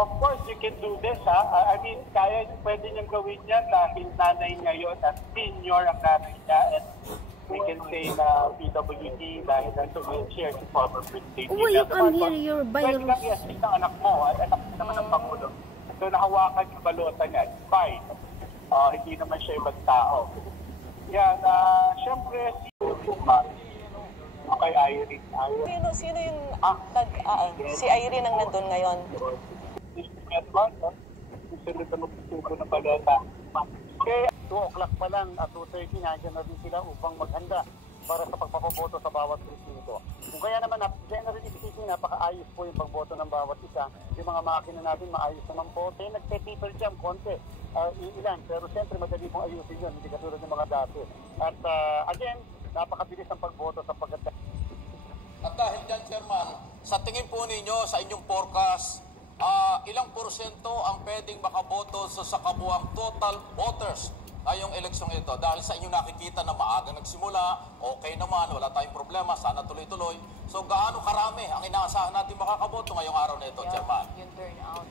Of course, you can do this, ha? I mean, pwede niyang gawin yan dahil nanay niya yun at senior ang nanay niya. And we can say na PWD dahil nasa wheelchair si former President. Oh, you can hear your virus. Pwede kang i-assist ng anak mo at anak naman ng Pangulo. So, nahawakan yung balota niya. It's fine. Hindi naman siya ibang tao. Yan, syempre, si Tuma, kay Irene. Sino yung si Irene ang nandun ngayon? Sunod na magtutubo ng balota. Kaya 2 o'clock pa lang at 2:30 nandiyan na din sila upang maghanda para sa pagpapaboto sa bawat presinto. Kung kaya naman, generally speaking, napakaayos po yung pagboto ng bawat isa. Yung mga makina natin, maayos naman po. Kaya nagpe-people jam, konti. Ilan. Pero siyempre, madali pong ayusin yun. Hindi katulad ng mga dati. At again, napakabilis ang pagboto sa pagkata. At dahil dyan, Chairman, sa tingin po ninyo, sa inyong forecast, ilang porsyento ang pwedeng makaboto sa kabuang total voters ngayong eleksyong ito? Dahil sa inyong nakikita na maaga nagsimula, okay naman, wala tayong problema, sana tuloy-tuloy. So gaano karami ang inaasahan natin makakaboto ngayong araw na ito, Chairman? Yung turnout.